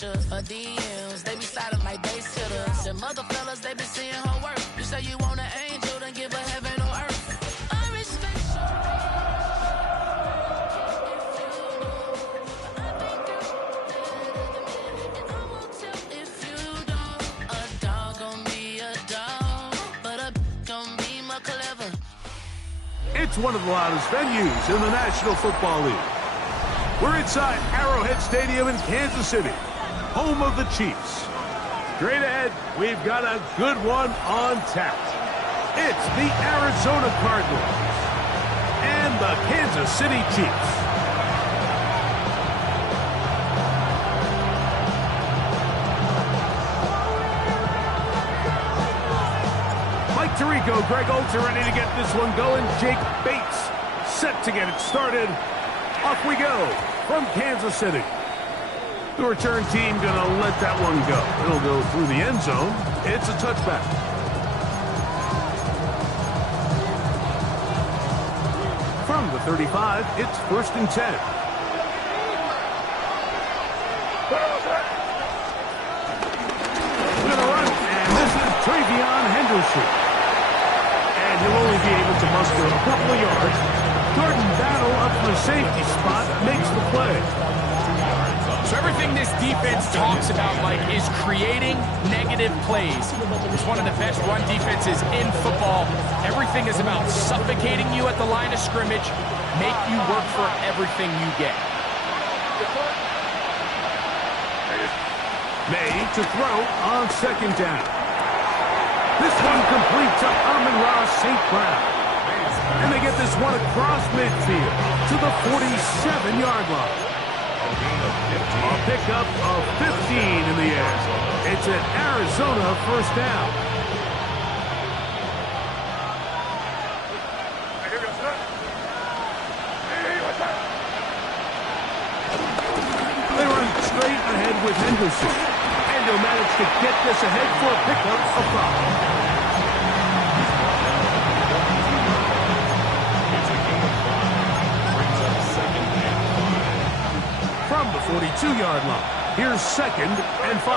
picture of DMs. They be sliding like base hitters. And mother fellas, they be seeing her work. You say you want an angel, then give her heaven or earth. I respect It's one of the loudest venues in the National Football League. We're inside Arrowhead Stadium in Kansas City, home of the Chiefs. Straight ahead, we've got a good one on tap. It's the Arizona Cardinals and the Kansas City Chiefs. Mike Tirico, Greg Olds are ready to get this one going. Jake Bates set to get it started. Off we go from Kansas City. The return team gonna let that one go. It'll go through the end zone. It's a touchback. From the 35, it's 1st and 10. We're gonna run, and this is Travion Henderson. And he'll only be able to muster a couple of yards. Jordan Battle up from the safety spot makes the play. So everything this defense talks about, Mike, is creating negative plays. It's one of the best run defenses in football. Everything is about suffocating you at the line of scrimmage, make you work for everything you get. May to throw on 2nd down. This one complete to Amon-Ra St. Brown. And they get this one across midfield to the 47-yard line. A pickup of 15 in the air. It's an Arizona 1st down. They run straight ahead with Henderson. And he'll manage to get this ahead for a pickup of 5. From the 42-yard line, here's 2nd and 5.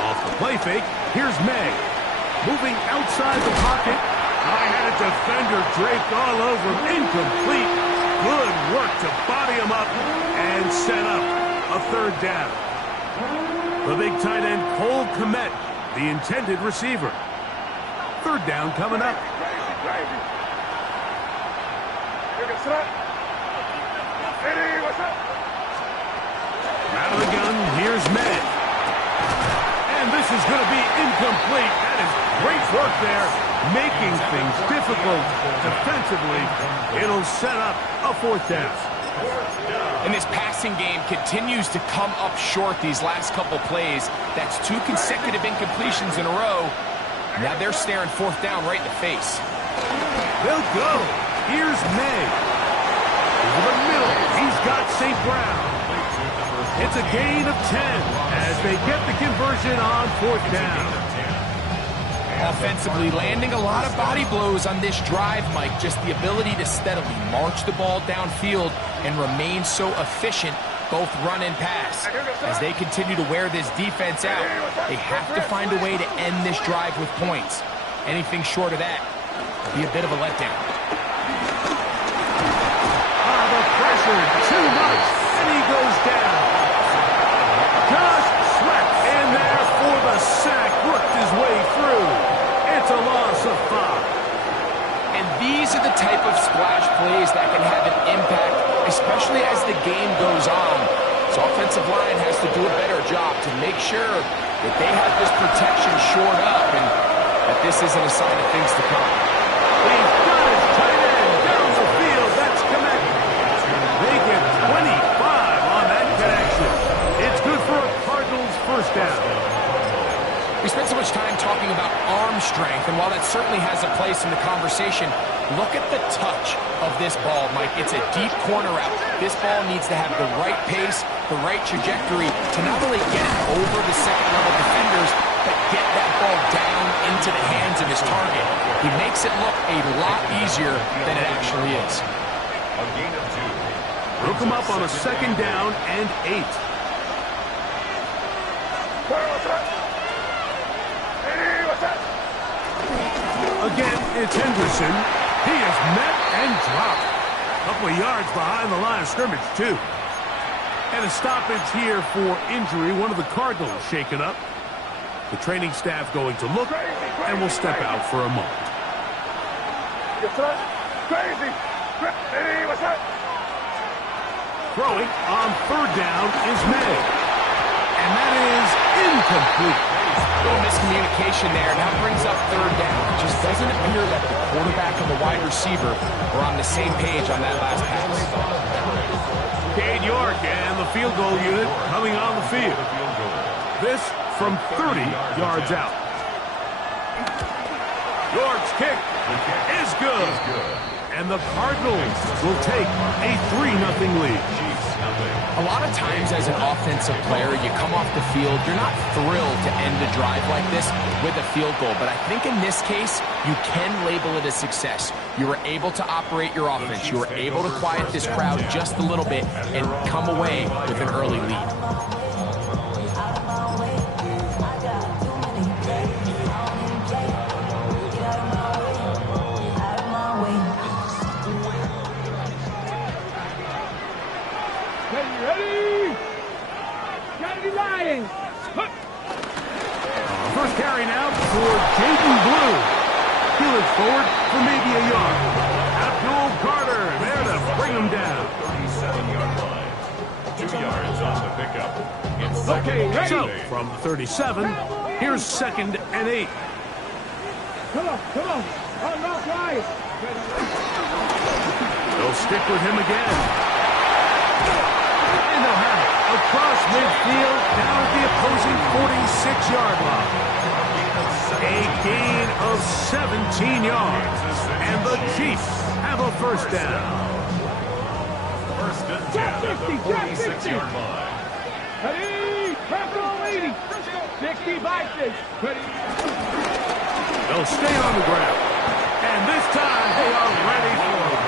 Off the play fake, here's May. Moving outside the pocket. I had a defender draped all over him. Incomplete. Good work to body him up and set up a 3rd down. The big tight end, Cole Kmet, the intended receiver. 3rd down coming up. Out of the gun, here's May. And this is going to be incomplete. That is great work there, making things difficult defensively. It'll set up a 4th down. And this passing game continues to come up short these last couple plays. That's 2 consecutive incompletions in a row. Now they're staring 4th down right in the face. They'll go. Here's May. Over the middle, he's got St. Brown. It's a gain of 10 as they get the conversion on 4th down. Offensively, landing a lot of body blows on this drive, Mike. Just the ability to steadily march the ball downfield and remain so efficient, both run and pass. As they continue to wear this defense out, they have to find a way to end this drive with points. Anything short of that would be a bit of a letdown. The pressure, too much, and he goes down. Josh Sweat in there for the sack, worked his way through. It's a loss of 5. And these are the type of splash plays that can have an impact, especially as the game goes on. So offensive line has to do a better job to make sure that they have this protection shored up and that this isn't a sign of things to come. He's got his tight end down the field. That's connected. They get 25 on that connection. It's good for a Cardinals 1st down. We spent so much time talking about arm strength, and while that certainly has a place in the conversation, look at the touch of this ball, Mike. It's a deep corner route. This ball needs to have the right pace, the right trajectory to not only get it over the second-level defenders, but get that ball down into the hands of his target. He makes it look a lot easier than it actually is. A gain of 2. Broke him up on a 2nd down and 8. Again, it's Henderson. He is met and dropped. A couple of yards behind the line of scrimmage, too. And a stoppage here for injury. One of the Cardinals shaken up. The training staff going to look and will step out for a moment. Throwing on 3rd down is May. And that is incomplete. A little miscommunication there. Now brings up 3rd down. It just doesn't appear that the quarterback and the wide receiver were on the same page on that last pass. Cade York and the field goal unit coming on the field. This from 30 yards out. York's kick is good. And the Cardinals will take a 3-0 lead. A lot of times as an offensive player, you come off the field, you're not thrilled to end a drive like this with a field goal. But I think in this case, you can label it a success. You were able to operate your offense. You were able to quiet this crowd just a little bit and come away with an early lead. First carry now for Jaden Blue. He looks forward for maybe a yard. Abdul Carter there to bring him down. 37-yard line. 2 yards on the pickup. Okay, so from 37, here's 2nd and 8. Come on. On rock line. They'll stick with him again. And they'll have it across midfield, down at the opposing 46-yard line. A gain of 17 yards, and the Chiefs have a 1st down. 1st and 10 at the 46-yard line. Ready? Purple 80. 60 by 6. Ready? They'll stay on the ground, and this time they are ready for it.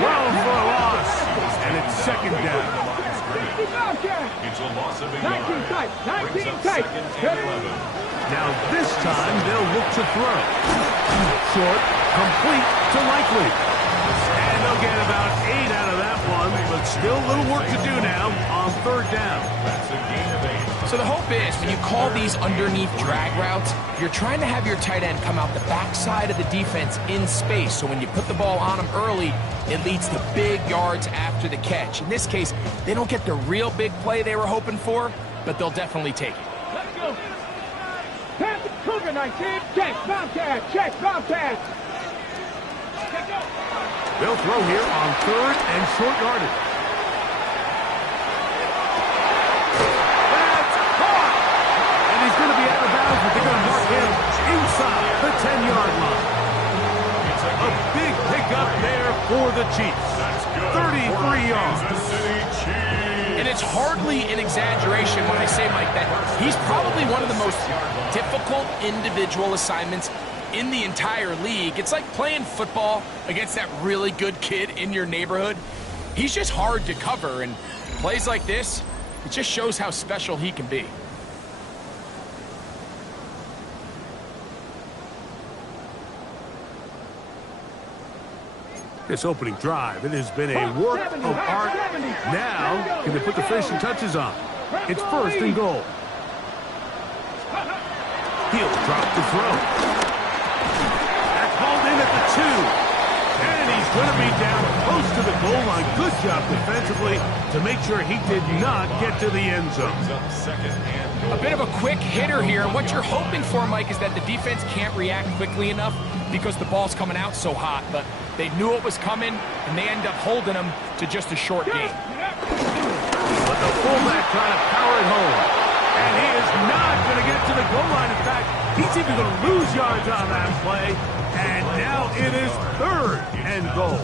Well for a loss, and it's 2nd down. It's a loss of 8 yards. 19 tight. Now this time they'll look to throw. Short, complete to Likely. And they'll get about 8 out of that one, but still a little work to do now on 3rd down. That's a gain of 8. So the hope is when you call these underneath drag routes, you're trying to have your tight end come out the backside of the defense in space. So when you put the ball on them early, it leads to big yards after the catch. In this case, they don't get the real big play they were hoping for, but they'll definitely take it. Let's go. Pass it. Cougar 19. Check. Bobcat. Check. Bobcat. They'll throw here on 3rd and short yardage. That's caught! And he's going to be out of bounds, but they're going to mark him inside the 10-yard line. A big pickup there for the Chiefs. 33 yards. And it's hardly an exaggeration when I say, Mike, that he's probably one of the most difficult individual assignments in the entire league. It's like playing football against that really good kid in your neighborhood. He's just hard to cover, and plays like this, it just shows how special he can be. This opening drive, it has been a work of art. Now, can they put the finishing touches on? It's 1st and goal. He'll drop the throw. That's hauled in at the 2. And he's going to be down close to the goal line. Good job defensively to make sure he did not get to the end zone. A bit of a quick hitter here. And what you're hoping for, Mike, is that the defense can't react quickly enough because the ball's coming out so hot. But they knew it was coming, and they end up holding him to just a short gain. But the fullback trying to power it home. And he is not going to get to the goal line. In fact, he's even going to lose yards on that play. And now it is 3rd and goal.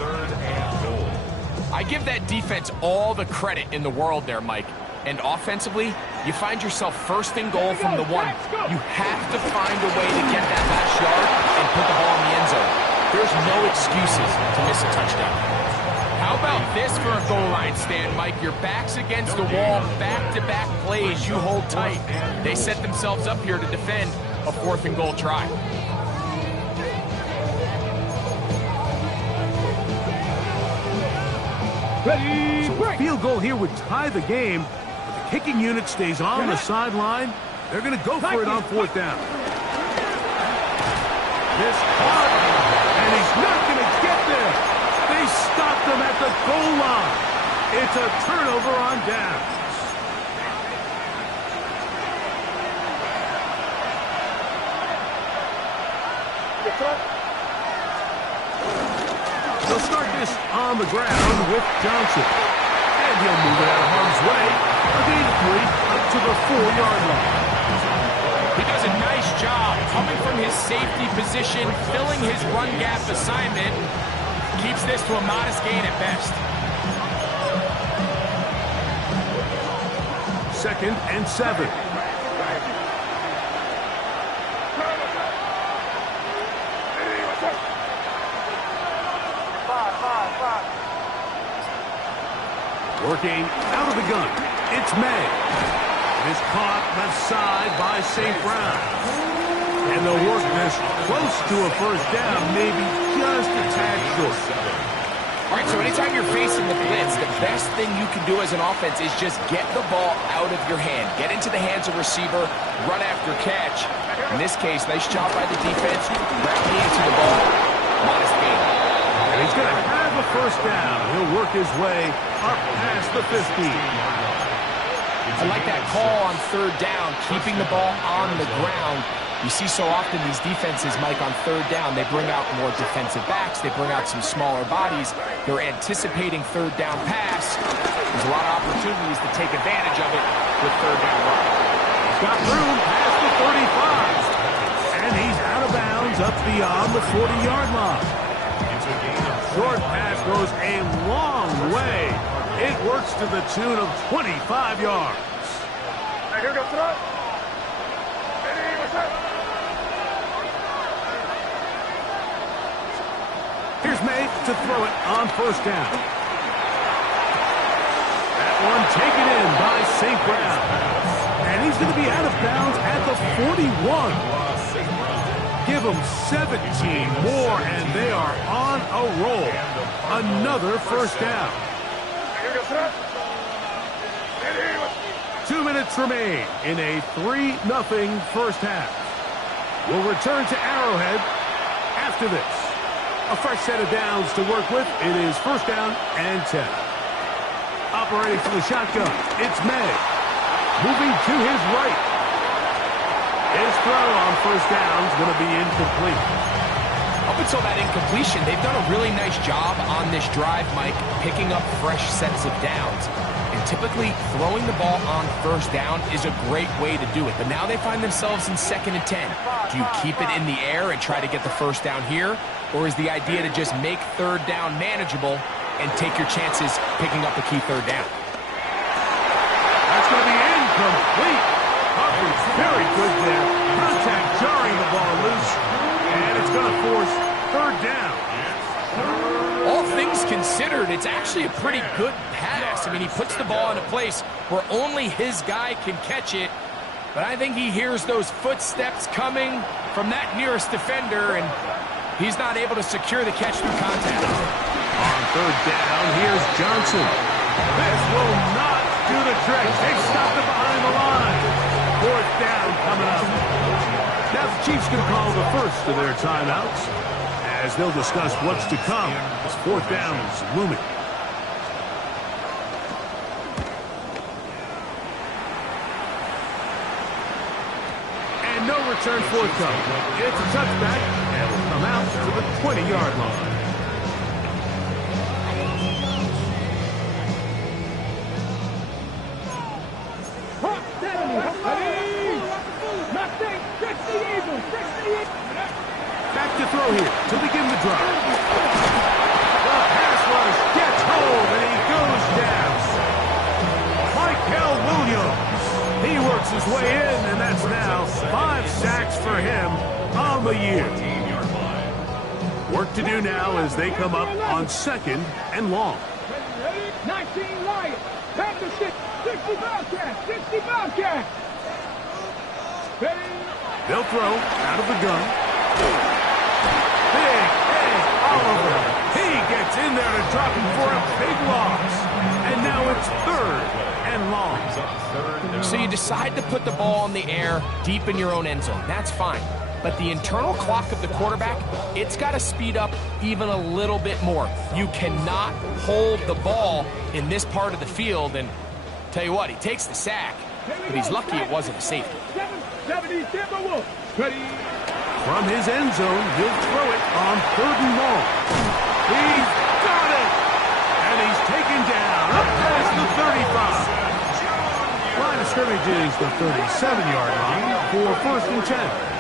I give that defense all the credit in the world there, Mike. And offensively, you find yourself 1st and goal from the 1. You have to find a way to get that last yard and put the ball in the end zone. There's no excuses to miss a touchdown. How How about this for a goal line stand, Mike? Your back's against the wall, back-to-back plays, you hold tight. They set themselves up here to defend a 4th and goal try. Ready, So a break. field goal here would tie the game, but the kicking unit stays on the sideline. They're going to go for it on 4th down. This caught, and he's not going to get there. They stopped him at the goal line. It's a turnover on downs. They'll start this on the ground with Johnson. And he'll move it out of harm's way. A gain of 3 up to the 4-yard line. He does a nice job coming from his safety position, filling his run gap assignment. Keeps this to a modest gain at best. 2nd and 7. Working out of the gun, it's May. It is caught left side by St. Brown. And they'll work this close to a 1st down, maybe just a tad short. All right, so anytime you're facing the blitz, the best thing you can do as an offense is just get the ball out of your hand. Get into the hands of receiver, run after catch. In this case, nice job by the defense. Rapidly into the ball. Modest gain. And he's going to have a 1st down. He'll work his way up past the 15. I like that call on 3rd down, keeping the ball on the ground. You see so often these defenses, Mike, on 3rd down, they bring out more defensive backs. They bring out some smaller bodies. They're anticipating 3rd down pass. There's a lot of opportunities to take advantage of it with 3rd down run. He's got room past the 35. And he's out of bounds up beyond the 40-yard line. Short pass goes a long way. It works to the tune of 25 yards. Here goes throw. Here's May to throw it on 1st down. That one taken in by St. Brown. And he's going to be out of bounds at the 41. Give them 17 more, and they are on a roll. Another 1st down. 2 minutes remain in a 3-0 1st half. We'll return to Arrowhead after this. A fresh set of downs to work with. It is 1st down and 10. Operating from the shotgun, it's May. Moving to his right. His throw on 1st down is going to be incomplete. Up until that incompletion, they've done a really nice job on this drive, Mike, picking up fresh sets of downs. And typically, throwing the ball on 1st down is a great way to do it. But now they find themselves in 2nd and 10. Do you keep it in the air and try to get the 1st down here? Or is the idea to just make 3rd down manageable and take your chances picking up a key 3rd down? That's going to be incomplete. Humphrey's very good there. Contact jarring the ball loose. And it's going to force 3rd down. All things considered, it's actually a pretty good pass. I mean, he puts the ball in a place where only his guy can catch it. But I think he hears those footsteps coming from that nearest defender, and he's not able to secure the catch through contact. On 3rd down, here's Johnson. This will not do the trick. They stopped it behind the line. 4th down coming up. Now the Chiefs can call the first of their timeouts as they'll discuss what's to come as 4th down is looming. And no return forthcoming. It's a touchback and will come out to the 20-yard line. Back to throw here to begin the drive. The pass rush gets hold and he goes down. Michael Williams. He works his way in, and that's now 5 sacks for him on the year. Work to do now as they come up on 2nd and long. 19 Lions. Back to 60 Bobcats. 60 Bobcats. Ready? They'll throw out of the gun. Big Oliver. He gets in there to drop him for a big loss. And now it's 3rd and long. So you decide to put the ball in the air deep in your own end zone. That's fine. But the internal clock of the quarterback, it's got to speed up even a little bit more. You cannot hold the ball in this part of the field. And tell you what, he takes the sack, but he's lucky it wasn't a safety. 770 Timberwolves. Ready? From his end zone, he'll throw it on 3rd and long. He's got it! And he's taken down up past the 35. Line of scrimmage is the 37-yard line for 1st and 10.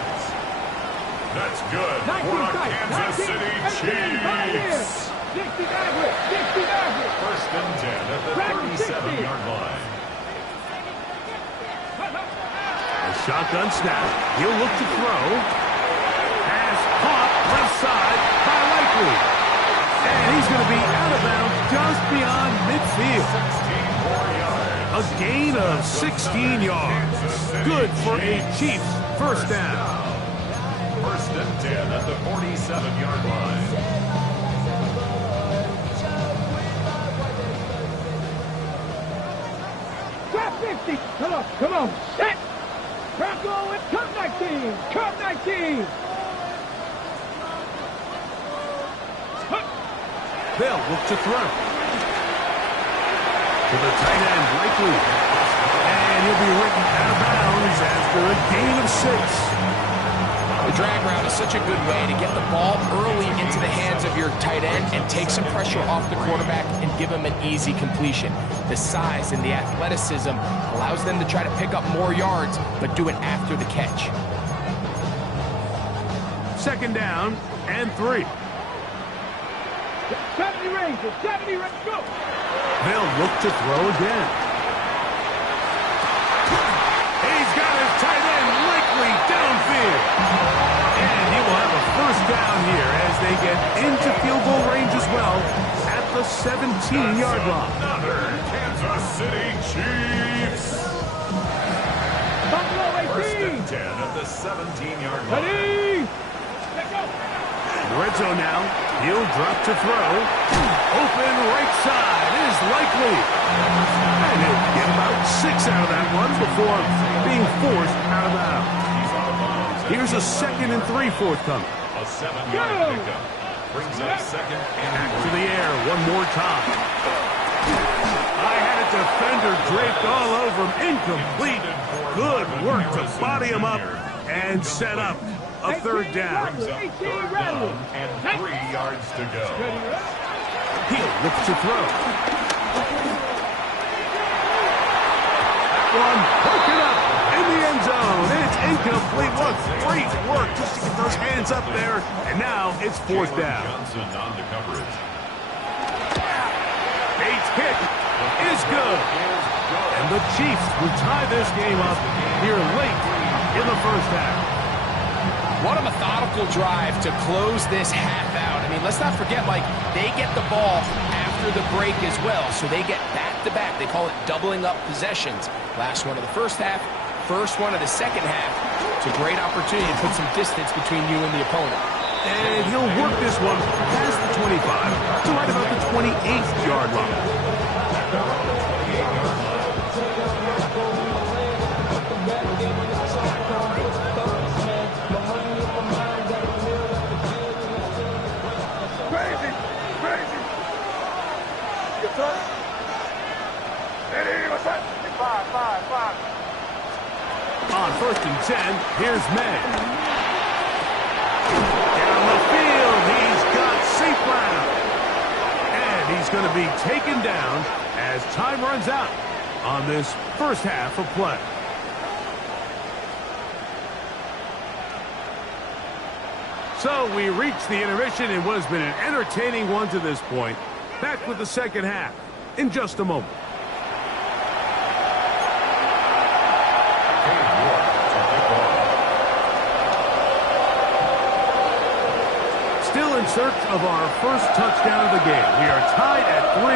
That's good for the Kansas City Chiefs. 60 average. 60 average. 1st and 10 at the 37-yard line. A shotgun snap. He'll look to throw. Pass caught left side by Likely. And he's going to be out of bounds just beyond midfield. 16 more yards. A gain of 16 yards. Good for a Chiefs 1st down. 1st and 10 at the 47-yard line. Drop 50. Come on. Set. Bronco with Cup 19. Cup 19. They'll look to throw. To the tight end, Likely. And he'll be written out of bounds after a gain of 6. The drag route is such a good way to get the ball early into the hands of your tight end and take some pressure off the quarterback and give him an easy completion. The size and the athleticism allows them to try to pick up more yards, but do it after the catch. 2nd down and 3. 70 Rangers. 70 Rangers. Go. They'll look to throw again. He's got his tight end Likely downfield. And he will have a 1st down here as they get into field goal range as well at the 17-yard line. Another Kansas City Chiefs. Buffalo 1st 18. and 10 at the 17-yard line. Ready? Let's go. Red zone now. He'll drop to throw. Open right side is Likely. And he'll get about 6 out of that one before being forced out of bounds. Here's a 2nd and 3 forthcoming. A 7-yard pickup. Brings up 2nd and To the air one more time. I had a defender draped all over him. Incomplete. Good work to body him up and set up a 3rd down. brings up 3rd down and 3 yards to go. He'll look to throw. That one broken up in the end zone. It's incomplete. What great work just to get those hands up there. And now it's 4th down. Johnson on the coverage. Bates' kick is good. And the Chiefs will tie this game up here late in the 1st half. What a methodical drive to close this half out. I mean, let's not forget, Mike, they get the ball after the break as well, so they get back-to-back. They call it doubling up possessions. Last one of the 1st half, first one of the 2nd half. It's a great opportunity to put some distance between you and the opponent. And he'll work this one past the 25 to right about the 28th-yard line. On 1st and 10, here's May. Down the field, he's got St. Brown. And he's going to be taken down as time runs out on this 1st half of play. So we reach the intermission in what has been an entertaining one to this point. Back with the 2nd half in just a moment. Still in search of our 1st touchdown of the game. We are tied at 3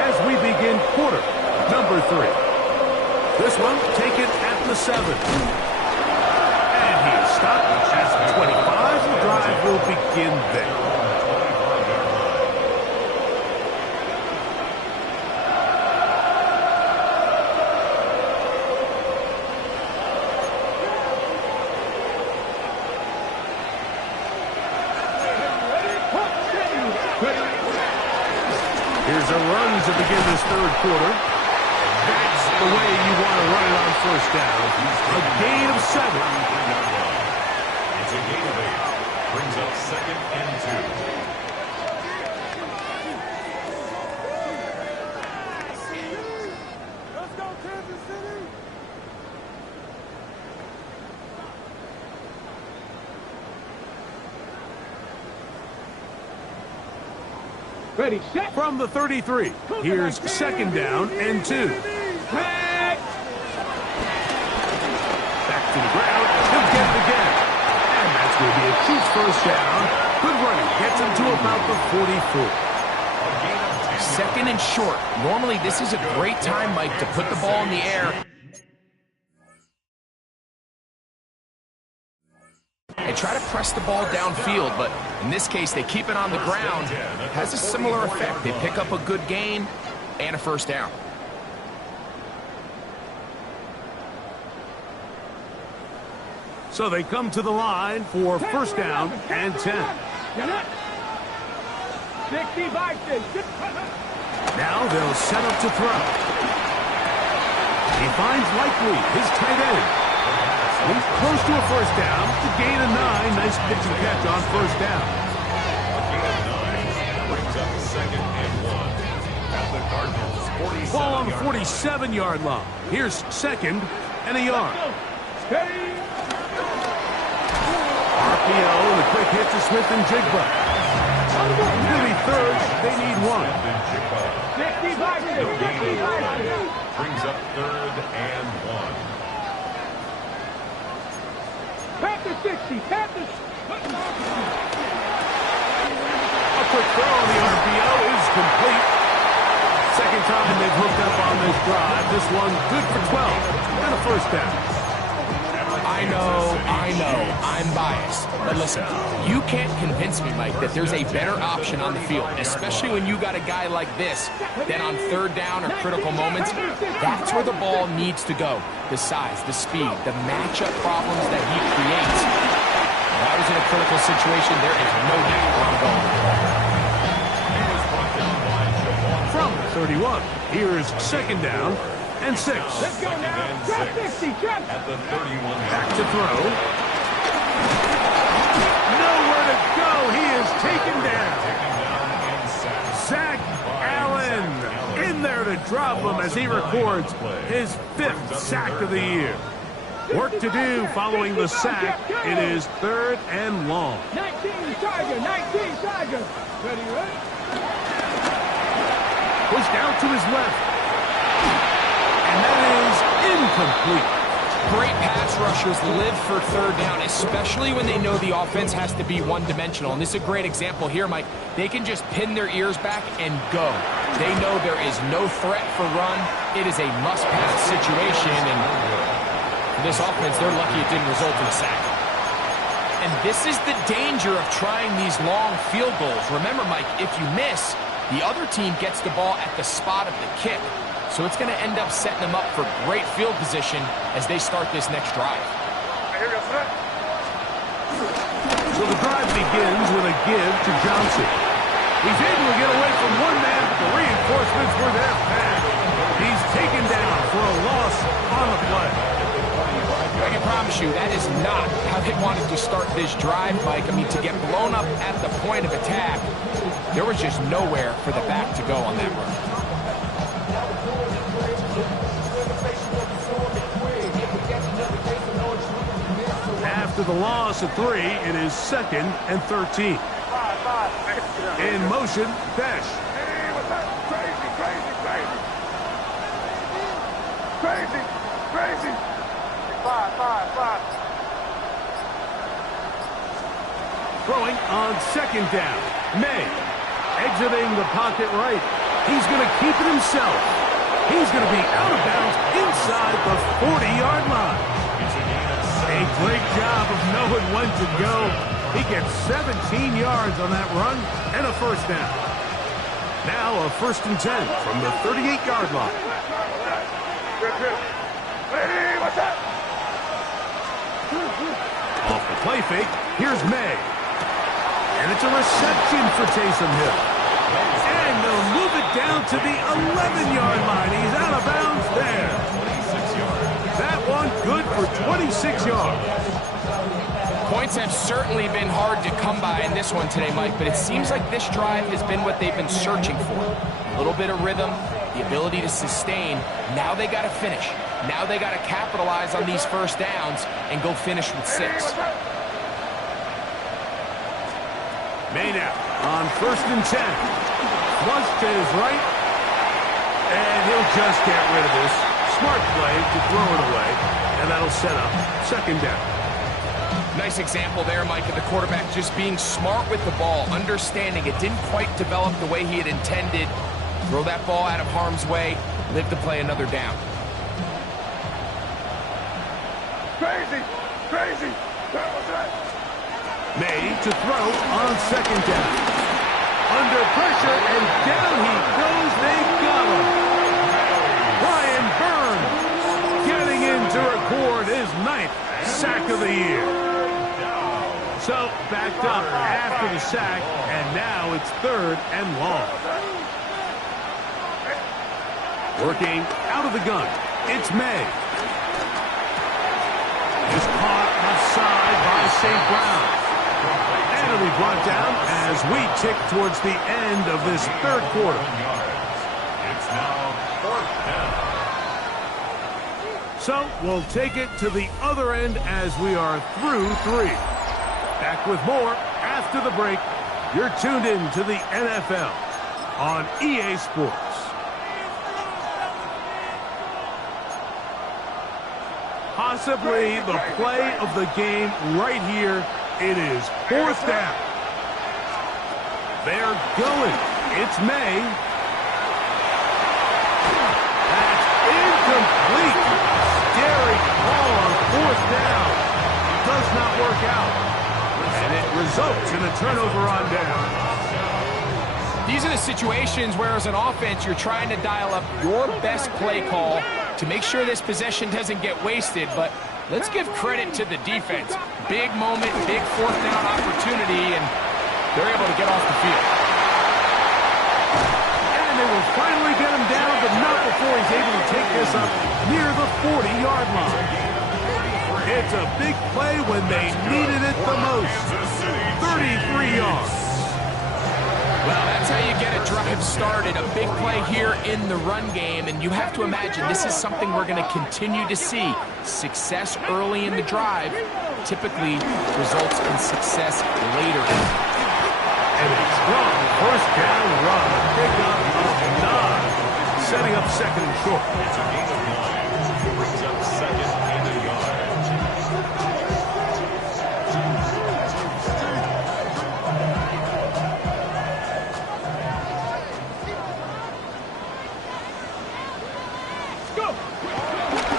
as we begin quarter number 3. This one taken at the 7. And he is stopped at 25. The drive will begin there. Here's a run to begin this third quarter. That's the way you want to run it on first down. A gain of 7. It's a gain of 8. Brings up 2nd and 2. Let's go, Kansas City! Ready, set. From the 33, here's 2nd down and 2. Back. Back to the ground. He'll get it again. And that's going to be a Chiefs first down. Good running. Gets him to about the 44. 2nd and short. Normally, this is a great time, Mike, to put the ball in the air and try to press the ball downfield, but in this case, they keep it on the ground. Has a similar effect. They pick up a good gain and a first down. So they come to the line for first down and 10. Now they'll set up to throw. He finds Likely, his tight end. He's close to a first down. To gain of 9. Nice pitch and catch on first down. Brings up 2nd and 1. At the Cardinals' 47. Ball on the 47-yard line. Here's 2nd and a yard. RPO and a quick hit to Smith and Jigba. Nearly 3rd. They need 1. Brings up 3rd and 1. Panthers 60, Panthers. A quick throw on the RPO is complete. Second time they've hooked up on this drive. This one good for 12 and a first down. I know, I'm biased. But listen, you can't convince me, Mike, that there's a better option on the field, especially when you got a guy like this, that on third down or critical moments, that's where the ball needs to go. The size, the speed, the matchup problems that he creates. If I was in a critical situation, there is no doubt where I'm going. From 31, here's 2nd down and 6. Let's go now. Drop 60, drop. At the 31. Back to throw. Nowhere to go. He is taken down. Zach Allen in there to drop him as he records his 5th sack of the year. Work to do following the sack. It is 3rd and long. 19 Tiger, 19 Tiger. Ready, ready? Pushed out to his left. And that is incomplete. Great pass rushers live for third down, especially when they know the offense has to be one-dimensional. And this is a great example here, Mike. They can just pin their ears back and go. They know there is no threat for run. It is a must-pass situation, and for this offense, they're lucky it didn't result in a sack. And this is the danger of trying these long field goals. Remember, Mike, if you miss, the other team gets the ball at the spot of the kick. So it's going to end up setting them up for great field position as they start this next drive. So the drive begins with a give to Johnson. He's able to get away from one man, but the reinforcements were there fast. He's taken down for a loss on the play. I can promise you that is not how they wanted to start this drive, Mike. I mean, to get blown up at the point of attack, there was just nowhere for the back to go on that run. After the loss of 3, it is 2nd and 13. In motion, Besh. Crazy. Five. Throwing on 2nd down. May exiting the pocket right. He's going to keep it himself. He's going to be out of bounds inside the 40-yard line. A great job of knowing when to go. He gets 17 yards on that run and a first down. Now a 1st and 10 from the 38-yard line. Off the play fake, here's May. And it's a reception for Taysom Hill. And they'll move it down to the 11-yard line. He's out of bounds there. That one good for 26 yards. Points have certainly been hard to come by in this one today, Mike, but it seems like this drive has been what they've been searching for. A little bit of rhythm, the ability to sustain. Now they got to finish. Now they got to capitalize on these first downs and go finish with 6. May now on 1st and 10. Flush to his right. And he'll just get rid of this. Smart play to throw it away. And that'll set up 2nd down. Nice example there, Mike, of the quarterback just being smart with the ball, understanding it didn't quite develop the way he had intended. Throw that ball out of harm's way, live to play another down. Crazy! Crazy! That was it! May to throw on 2nd down. Under pressure, and down he goes. They got him. Brian Burns getting in to record his 9th sack of the year. So, backed up after the sack, and now it's 3rd and long. Working out of the gun, it's May. Is caught offside by St. Brown. And it'll be brought down as we tick towards the end of this 3rd quarter. It's now 4th down. So, we'll take it to the other end as we are through 3. Back with more after the break. You're tuned in to the NFL on EA Sports. Possibly the play of the game right here. It is 4th down. They're going. It's May. That's incomplete. Scary call on 4th down. Does not work out. And it results in a turnover on down. These are the situations where, as an offense, you're trying to dial up your best play call to make sure this possession doesn't get wasted. But let's give credit to the defense. Big moment, big 4th down opportunity, and they're able to get off the field. And they will finally get him down, but not before he's able to take this up near the 40-yard line. It's a big play when they needed it the most. 33 yards. Well, that's how you get a drive started. A big play here in the run game, and you have to imagine this is something we're going to continue to see. Success early in the drive typically results in success later. And a strong 1st down run. Pickup of 9. Setting up 2nd and short. It's a gain of 9. Brings up 2nd and a yard.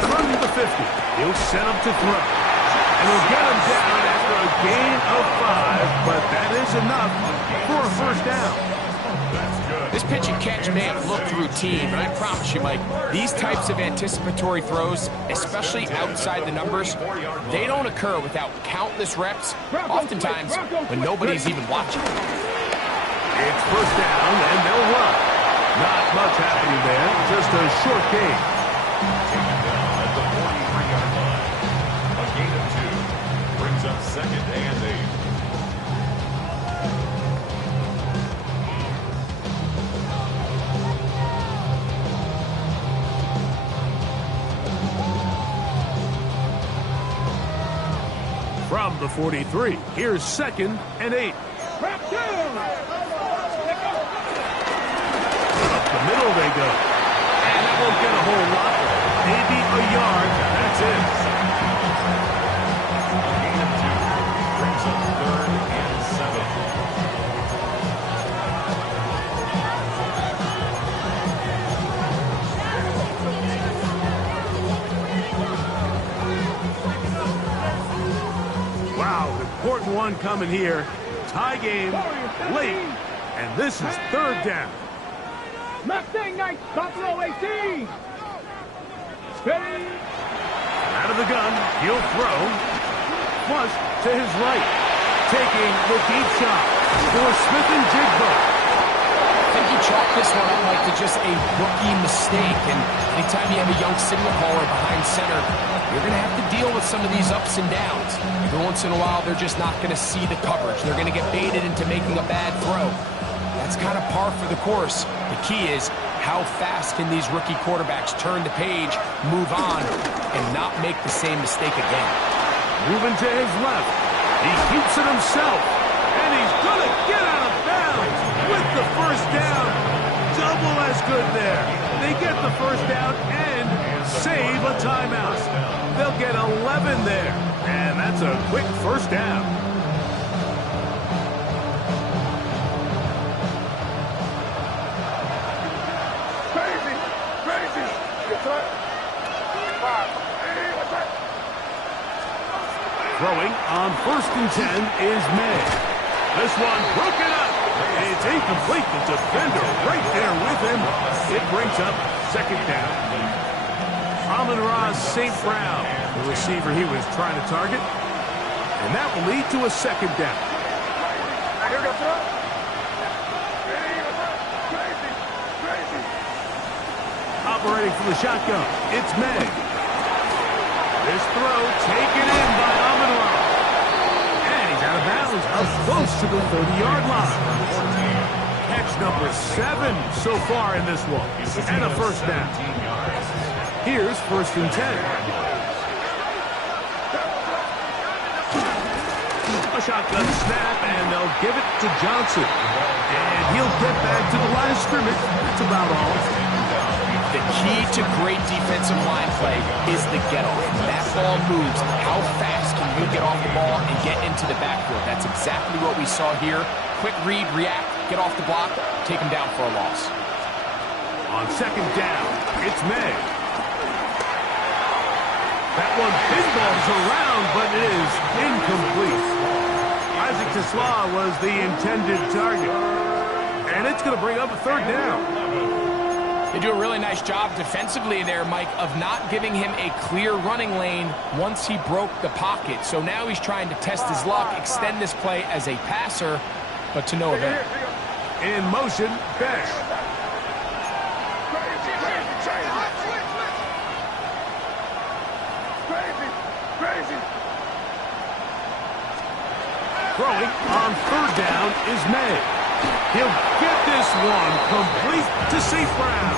From the 50, he'll set up to throw. And he'll get him down after a gain of 5, but that is enough for a 1st down. This pitch and catch may have looked routine, but I promise you, Mike, these types of anticipatory throws, especially outside the numbers, they don't occur without countless reps, oftentimes when nobody's even watching. It's 1st down, and they'll run. Not much happening there, just a short gain. Taken down at the 43-yard line. A gain of 2. Brings up 2nd and 8. From the 43, here's 2nd and 8. Up the middle they go. And that won't get a whole lot. Maybe a yard. That's it. A gain of 2. Brings up 3rd and 7. one coming here. Tie game late, and this is third down. Mustang Knights, Buffalo 18. Steady. Out of the gun, he'll throw. Flush to his right. Taking the deep shot for Smith-Njigba. I think he chalked this one up like to just a rookie mistake. And anytime you have a young signal caller behind center, you're going to have to deal with some of these ups and downs. Every once in a while, they're just not going to see the coverage. They're going to get baited into making a bad throw. That's kind of par for the course. The key is how fast can these rookie quarterbacks turn the page, move on, and not make the same mistake again. Moving to his left. He keeps it himself. And he's going to get out of bounds with the first down. Double as good there. They get the first down and save a timeout. They'll get 11 there. And that's a quick first down. Throwing on 1st and 10 is May. This one broken up. It's incomplete. The defender right there with him. It brings up 2nd down. Amon-Ra St. Brown, the receiver he was trying to target. And that will lead to a 2nd down. Operating from the shotgun, it's May. This throw taken in by Amon-Ra. And he's out of bounds, up close to the 30-yard line. Catch number 7 so far in this one. And a first down. Here's 1st and 10. A shotgun snap, and they'll give it to Johnson. And he'll get back to the line of scrimmage. That's about all. The key to great defensive line play is the get-off. When that ball moves, how fast can you get off the ball and get into the backfield? That's exactly what we saw here. Quick read, react, get off the block, take him down for a loss. On 2nd down, it's May. That one pinballs around, but it is incomplete. Isaac TeSlaa was the intended target. And it's going to bring up a 3rd down. They do a really nice job defensively there, Mike, of not giving him a clear running lane once he broke the pocket. So now he's trying to test his luck, extend this play as a passer, but to no avail. In motion, Besh. Throwing on 3rd down is May. He'll get this one complete to St. Brown.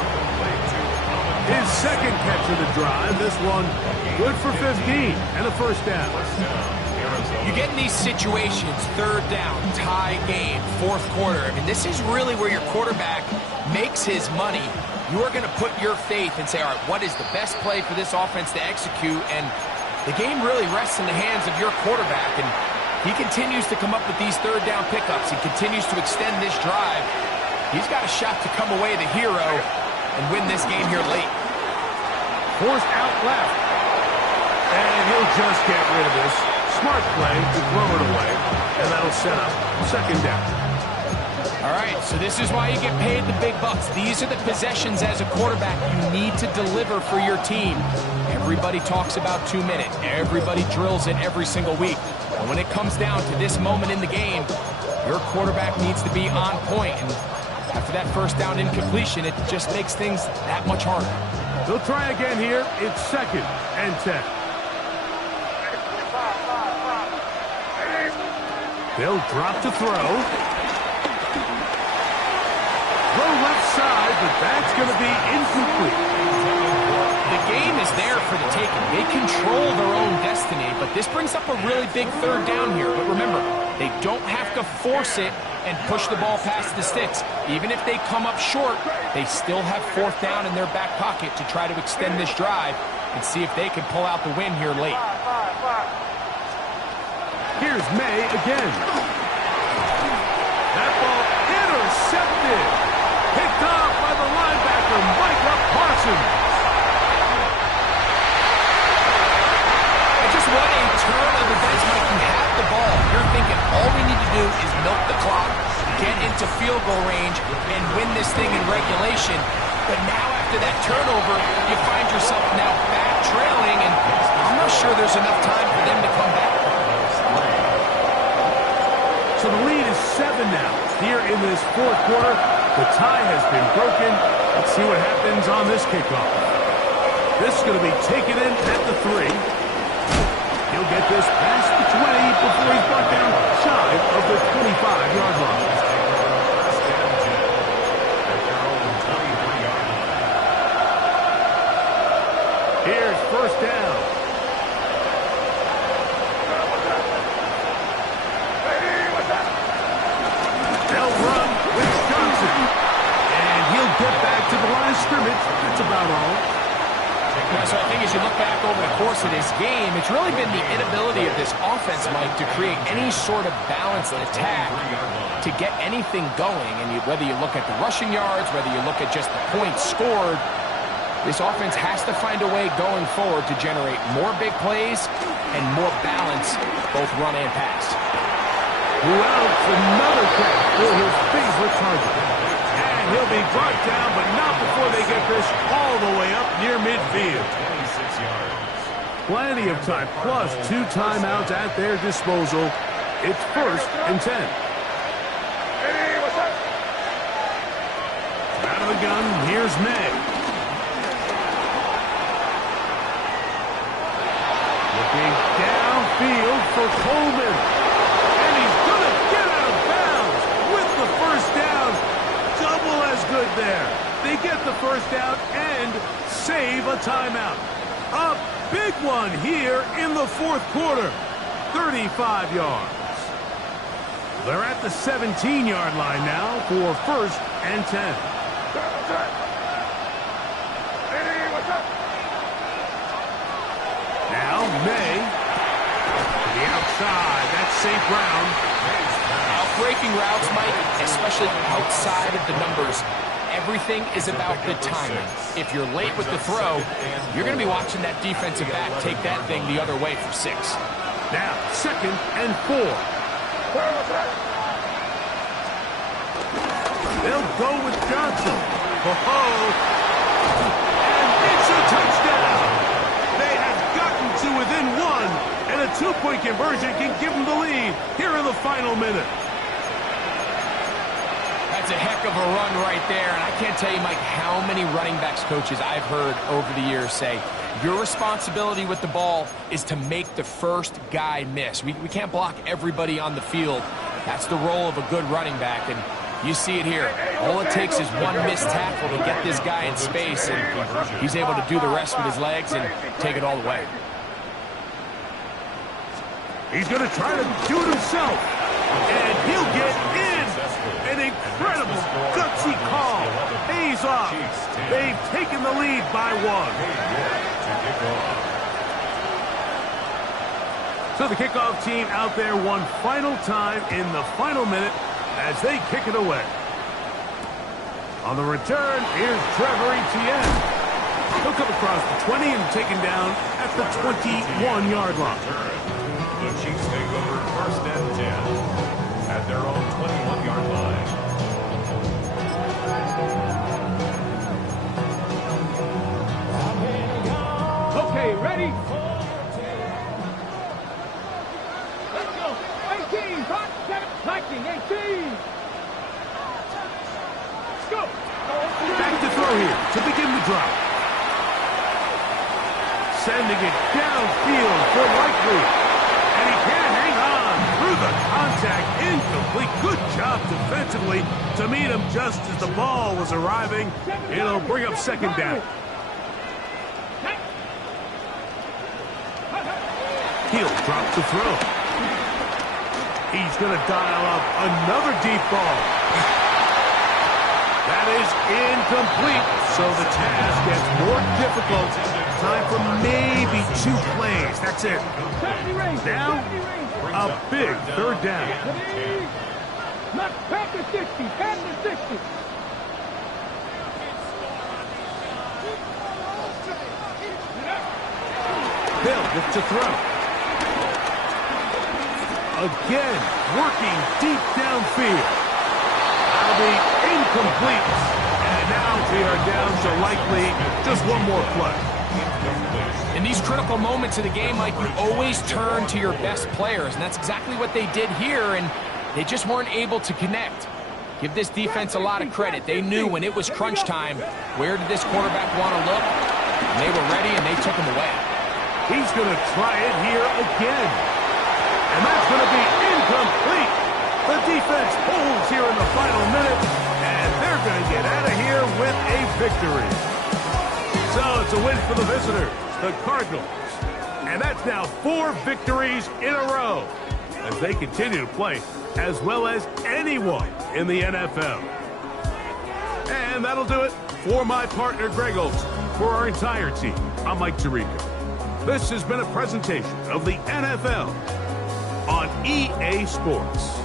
His 2nd catch of the drive. This one good for 15 and a first down. You get in these situations, 3rd down, tie game, 4th quarter. I mean, this is really where your quarterback makes his money. You are going to put your faith and say, all right, what is the best play for this offense to execute? And the game really rests in the hands of your quarterback. And he continues to come up with these 3rd down pickups. He continues to extend this drive. He's got a shot to come away the hero and win this game here late. Forced out left. And he'll just get rid of this. Smart play to throw it away. And that'll set up 2nd down. All right, so this is why you get paid the big bucks. These are the possessions as a quarterback you need to deliver for your team. Everybody talks about 2 minutes. Everybody drills it every single week. And when it comes down to this moment in the game, your quarterback needs to be on point. And after that first down incompletion, it just makes things that much harder. They'll try again here. It's 2nd and 10. They'll drop to throw. Throw left side, but that's going to be incomplete. The game is there for the taking. They control their own destiny, but this brings up a really big 3rd down here. But remember, they don't have to force it and push the ball past the sticks. Even if they come up short, they still have 4th down in their back pocket to try to extend this drive and see if they can pull out the win here late. Here's May again. That ball intercepted. Picked off by the linebacker, Micah Parsons. What a turn of events, Mike. You have the ball. You're thinking, to field goal range and win this thing in regulation. But now after that turnover, you find yourself now back trailing, and I'm not sure there's enough time for them to come back. So the lead is 7 now. Here in this fourth quarter, the tie has been broken. Let's see what happens on this kickoff. This is going to be taken in at the 3. He'll get this past the 20 before he's brought down shy of the 25-yard line. Here's first down. They'll run with Johnson. And he'll get back to the line of scrimmage. That's about all. Yeah, so I think as you look back over the course of this game, it's really been the inability of this offense, Mike, to create any sort of balanced attack to get anything going. And whether you look at the rushing yards, whether you look at just the points scored, this offense has to find a way going forward to generate more big plays and more balance, both run and pass. Louds another catch for his favorite target. And he'll be brought down, but not before they get this all the way up near midfield. 26 yards. Plenty of time, plus 2 timeouts at their disposal. It's first and 10. Out of the gun, here's May. Looking downfield for Coleman. And he's going to get out of bounds with the first down. Double as good there. They get the first down and save a timeout. A big one here in the fourth quarter. 35 yards. They're at the 17-yard line now for first and 10. Now May to the outside. That's St. Brown. Breaking routes, Mike, especially outside of the numbers, everything is about the timing. If you're late with the throw, you're going to be watching that defensive back take that thing the other way for 6. Now, second and 4. They'll go with Johnson. And it's a touchdown. They have gotten to within 1, and a 2-point conversion can give them the lead here in the final minute. That's a heck of a run right there, and I can't tell you, Mike, how many running backs coaches I've heard over the years say, your responsibility with the ball is to make the first guy miss. We can't block everybody on the field. That's the role of a good running back, and you see it here. All it takes is one missed tackle to get this guy in space, and he's able to do the rest with his legs and take it all the way. He's going to try to do it himself, and he'll get in. An incredible, gutsy call. Pays off. They've taken the lead by 1. So the kickoff team out there one final time in the final minute as they kick it away. On the return, here's Trevor Etienne. He'll come across the 20 and taken down at the 21-yard line. The Chiefs take over first and 10 at their own 21-yard line. Okay, ready? Let's go. 18, hot, set, attacking, 18. Let's go. Back to throw here to begin the drive. Sending it downfield for Likely. And he can't hang on through the contact. Incomplete. Good job defensively to meet him just as the ball was arriving. It'll bring up second down. He'll drop the throw. He's going to dial up another deep ball. That is incomplete. So the task gets more difficult. Time for maybe 2 plays. That's it. Now, a big third down. Not back to 60, back to 60. Hill with to throw. Again, working deep downfield. to be incomplete. And now we are down to likely just one more play. In these critical moments of the game, Mike, you always turn to your best players, and that's exactly what they did here, and they just weren't able to connect. Give this defense a lot of credit. They knew when it was crunch time, where did this quarterback want to look? And they were ready, and they took him away. He's going to try it here again. And that's going to be incomplete. The defense pulls here in the final minute, and they're going to get out of here with a victory. So it's a win for the visitors, the Cardinals. And that's now 4 victories in a row as they continue to play as well as anyone in the NFL. And that'll do it for my partner, Greg Olsen. For our entire team, I'm Mike Tirico. This has been a presentation of the NFL on EA Sports.